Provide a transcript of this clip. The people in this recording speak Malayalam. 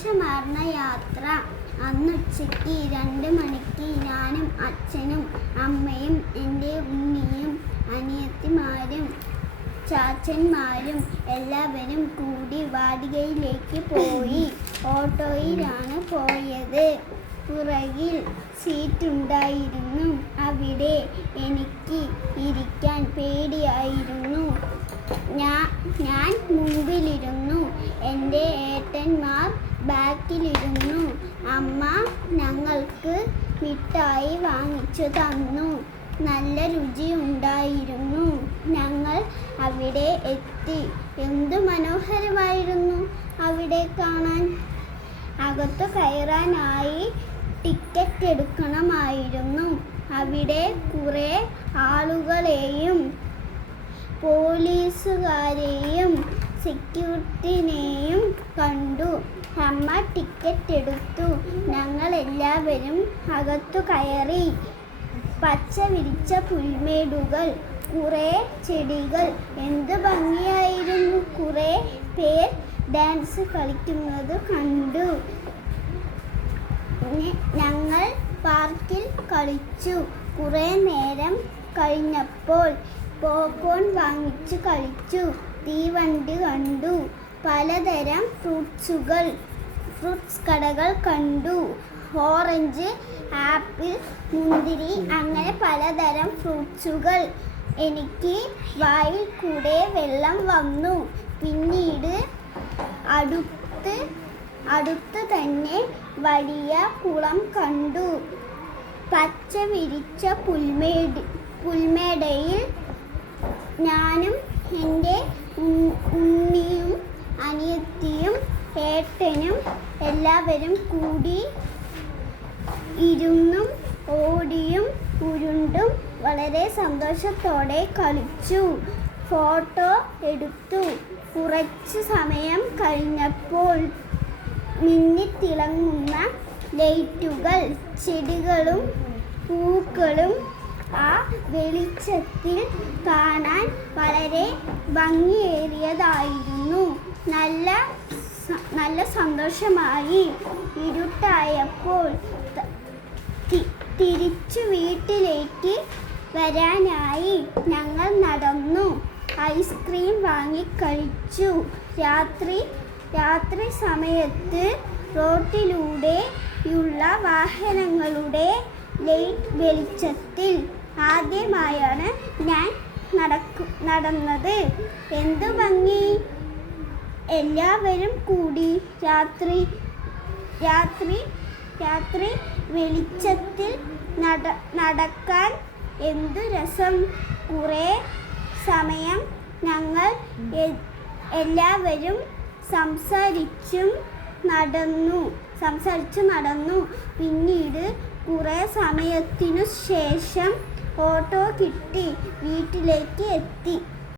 സന്തോഷമാർന്ന യാത്ര. അന്നുച്ചയ്ക്ക് 2 മണിക്ക് ഞാനും അച്ഛനും അമ്മയും എൻ്റെ ഉണ്ണിയും അനിയത്തിമാരും ചാച്ചന്മാരും എല്ലാവരും കൂടി വാടികയിലേക്ക് പോയി. ഓട്ടോയിലാണ് പോയത്. പുറകിൽ സീറ്റുണ്ടായിരുന്നു. അവിടെ എനിക്ക് ഇരിക്കാൻ പേടിയായിരുന്നു. ഞാൻ മുമ്പിലിരുന്നു. എൻ്റെ ഏട്ടന്മാർ ബാക്കിലിരുന്നു. അമ്മ ഞങ്ങൾക്ക് മിഠായി വാങ്ങിച്ചു തന്നു. നല്ല രുചിയുണ്ടായിരുന്നു. ഞങ്ങൾ അവിടെ എത്തി. എന്തു മനോഹരമായിരുന്നു അവിടെ കാണാൻ. അകത്തു കയറാനായി ടിക്കറ്റ് എടുക്കണമായിരുന്നു. അവിടെ കുറേ ആളുകളെയും പോലീസുകാരെയും സെക്യൂരിറ്റിനെയും കണ്ടു. അമ്മ ടിക്കറ്റ് എടുത്തു. ഞങ്ങൾ എല്ലാവരും അകത്തു കയറി. പച്ച വിരിച്ച പുൽമേടുകൾ, കുറേ ചെടികൾ, എന്ത് ഭംഗിയായിരുന്നു. കുറേ പേർ ഡാൻസ് കളിക്കുന്നത് കണ്ടു. ഞങ്ങൾ പാർക്കിൽ കളിച്ചു. കുറേ നേരം കഴിഞ്ഞപ്പോൾ പോപ്കോൺ വാങ്ങിച്ചു കഴിച്ചു. തീവണ്ടി കണ്ടു. പലതരം ഫ്രൂട്ട്സ് കടകൾ കണ്ടു. ഓറഞ്ച്, ആപ്പിൾ, മുന്തിരി, അങ്ങനെ പലതരം ഫ്രൂട്ട്സുകൾ. എനിക്ക് വായിൽ കൂടെ വെള്ളം വന്നു. പിന്നീട് അടുത്ത് തന്നെ വലിയ കുളം കണ്ടു. പച്ച വിരിച്ച പുൽമേടയിൽ ഞാനും എൻ്റെ ഉണ്ണിയും അനിയത്തിയും ഏട്ടനും എല്ലാവരും കൂടി ഇരുന്നും ഓടിയും ഉരുണ്ടും വളരെ സന്തോഷത്തോടെ കളിച്ചു. ഫോട്ടോ എടുത്തു. കുറച്ച് സമയം കഴിഞ്ഞപ്പോൾ മിന്നിത്തിളങ്ങുന്ന ലൈറ്റുകൾ, ചെടികളും പൂക്കളും ആ വെളിച്ചത്തിൽ കാണാൻ വളരെ ഭംഗിയേറിയതായിരുന്നു. നല്ല സന്തോഷമായി. ഇരുട്ടായപ്പോൾ തിരിച്ചു വീട്ടിലേക്ക് വരാനായി ഞങ്ങൾ നടന്നു. ഐസ്ക്രീം വാങ്ങിക്കഴിച്ചു. രാത്രി സമയത്ത് റോട്ടിലൂടെയുള്ള വാഹനങ്ങളുടെ ലൈറ്റ് വെളിച്ചത്തിൽ ആദ്യമായാണ് ഞാൻ നടന്നത്. എന്തു ഭംഗി. എല്ലാവരും കൂടി രാത്രി വെളിച്ചത്തിൽ നടക്കാൻ എന്തു രസം. കുറേ സമയം ഞങ്ങൾ എല്ലാവരും സംസാരിച്ചു നടന്നു. പിന്നീട് കുറേ സമയത്തിനു ശേഷം ഓട്ടോ കിട്ടി. വീട്ടിലേക്ക് എത്തി.